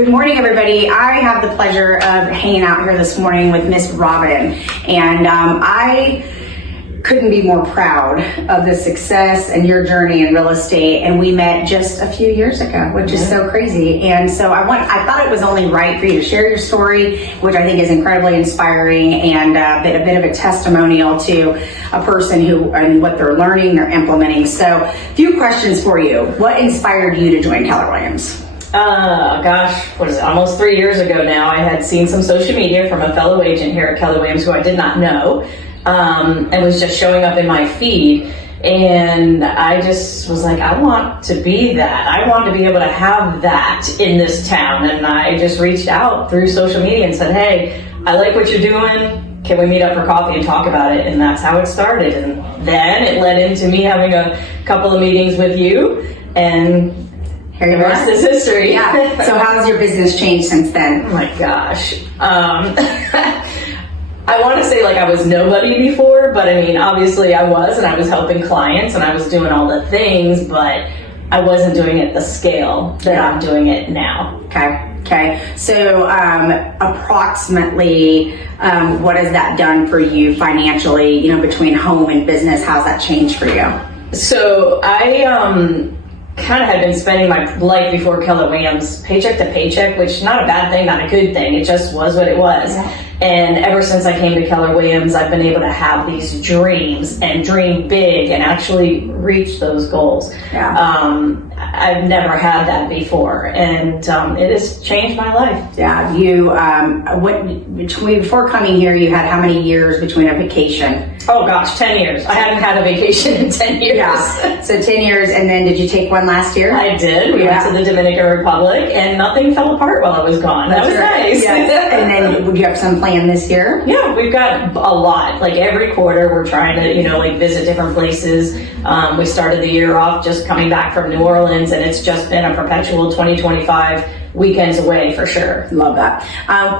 Good morning, everybody. I have the pleasure of hanging out here this morning with Miss Robin, and I couldn't be more proud of the success and your journey in real estate. And we met just a few years ago, which is so crazy. And so I thought it was only right for you to share your story, which I think is incredibly inspiring and a bit of a testimonial to a person who and what they're learning, they're implementing. So, a few questions for you. What inspired you to join Keller Williams? Gosh, what is it? Almost 3 years ago now. I had seen some social media from a fellow agent here at Keller Williams who I did not know, and was just showing up in my feed. And I just was like, I want to be that. I want to be able to have that in this town. And I just reached out through social media and said, hey, I like what you're doing. Can we meet up for coffee and talk about it? And that's how it started. And then it led into me having a couple of meetings with you, and the rest is history. Yeah. So how has your business changed since then? Oh my gosh. I want to say like I was nobody before, but I mean, obviously I was, and I was helping clients and I was doing all the things, but I wasn't doing it the scale that I'm doing it now. Okay. So approximately, what has that done for you financially, between home and business? How's that changed for you? So I, kind of had been spending my life before Keller Williams paycheck to paycheck, which not a bad thing, not a good thing. It just was what it was. Yeah. And ever since I came to Keller Williams, I've been able to have these dreams and dream big and actually reach those goals. Yeah. I've never had that before, and it has changed my life. Yeah. You, before coming here, you had how many years between a vacation? Oh gosh, 10 years. I hadn't had a vacation in 10 years. Yeah. So 10 years, and then did you take one last year? I did. We went to the Dominican Republic, and nothing fell apart while I was gone. That was nice. Yes. And then would you have some plan this year? Yeah, we've got a lot. Like every quarter, we're trying to, visit different places. We started the year off just coming back from New Orleans, and it's just been a perpetual 2025 weekends away for sure. Love that.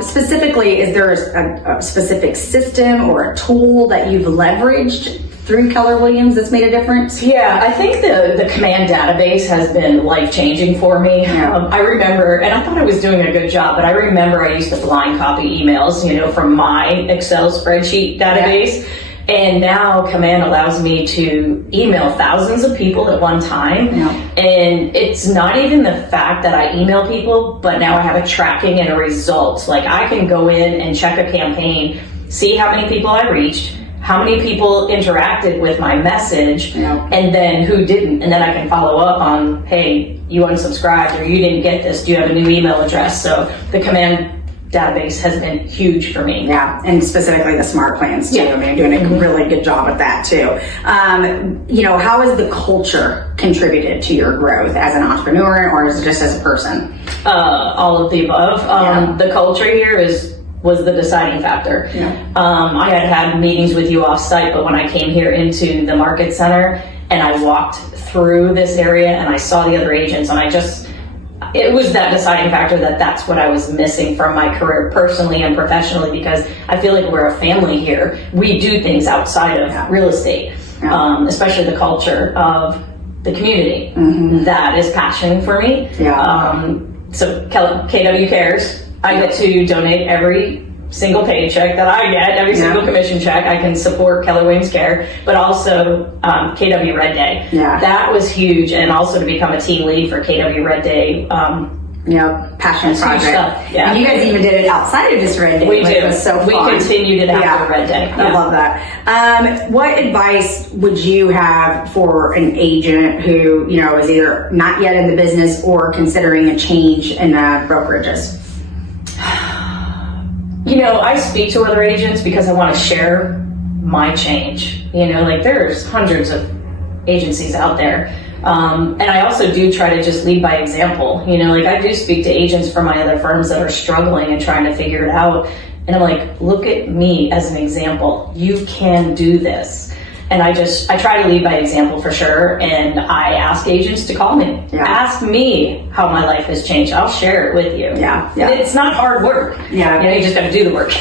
Specifically, is there a specific system or a tool that you've leveraged through Keller Williams that's made a difference? Yeah, I think the command database has been life-changing for me. Yeah. I remember, and I thought I was doing a good job, but I remember I used to blind copy emails, from my Excel spreadsheet database. Yeah. And now Command allows me to email thousands of people at one time. Yeah. And it's not even the fact that I email people, but now I have a tracking and a result. Like I can go in and check a campaign, see how many people I reached, how many people interacted with my message, and then who didn't. And then I can follow up on, hey, you unsubscribed or you didn't get this. Do you have a new email address? So the Command database has been huge for me. Yeah, and specifically the smart plans too. Yeah. I mean, you're doing a really good job at that too. How has the culture contributed to your growth as an entrepreneur or just as a person? All of the above. The culture here was the deciding factor. Yeah. I had meetings with you off site, but when I came here into the market center and I walked through this area and I saw the other agents, and it was that deciding factor that's what I was missing from my career personally and professionally, because I feel like we're a family here. We do things outside of real estate, especially the culture of the community. Mm-hmm. That is passion for me. Yeah. So KW Cares, I get to donate every single paycheck that I get, every single commission check. I can support Keller Williams Care, but also KW Red Day. Yeah. That was huge, and also to become a team lead for KW Red Day. Passion project. Yeah. And you guys even did it outside of just Red Day. We do. It was so fun. We continued it after Red Day. I love that. What advice would you have for an agent who, is either not yet in the business or considering a change in brokerages? I speak to other agents because I want to share my change. There's hundreds of agencies out there. And I also do try to just lead by example. I do speak to agents from my other firms that are struggling and trying to figure it out. And I'm like, look at me as an example. You can do this. And I try to lead by example for sure. And I ask agents to call me. Yeah. Ask me how my life has changed. I'll share it with you. Yeah. And it's not hard work. Yeah. You just got to do the work.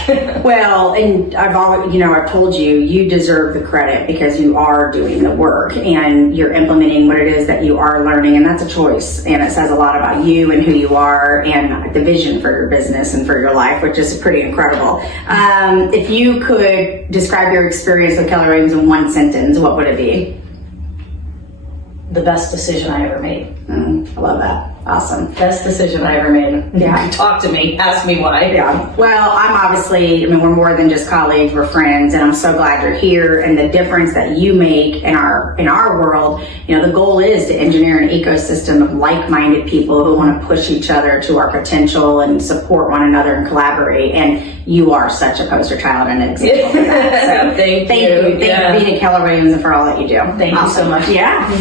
Well, and I've always, I've told you, you deserve the credit because you are doing the work and you're implementing what it is that you are learning, and that's a choice. And it says a lot about you and who you are and the vision for your business and for your life, which is pretty incredible. If you could describe your experience with Keller Williams in one sentence, what would it be? The best decision I ever made. I love that. Awesome. Best decision I ever made. Yeah. Talk to me. Ask me why. Yeah. Well, we're more than just colleagues, we're friends, and I'm so glad you're here, and the difference that you make in our world. The goal is to engineer an ecosystem of like-minded people who want to push each other to our potential and support one another and collaborate. And you are such a poster child and an example of that. So Thank you. Thank you for being at Keller Williams and for all that you do. Thank you so much. Yeah.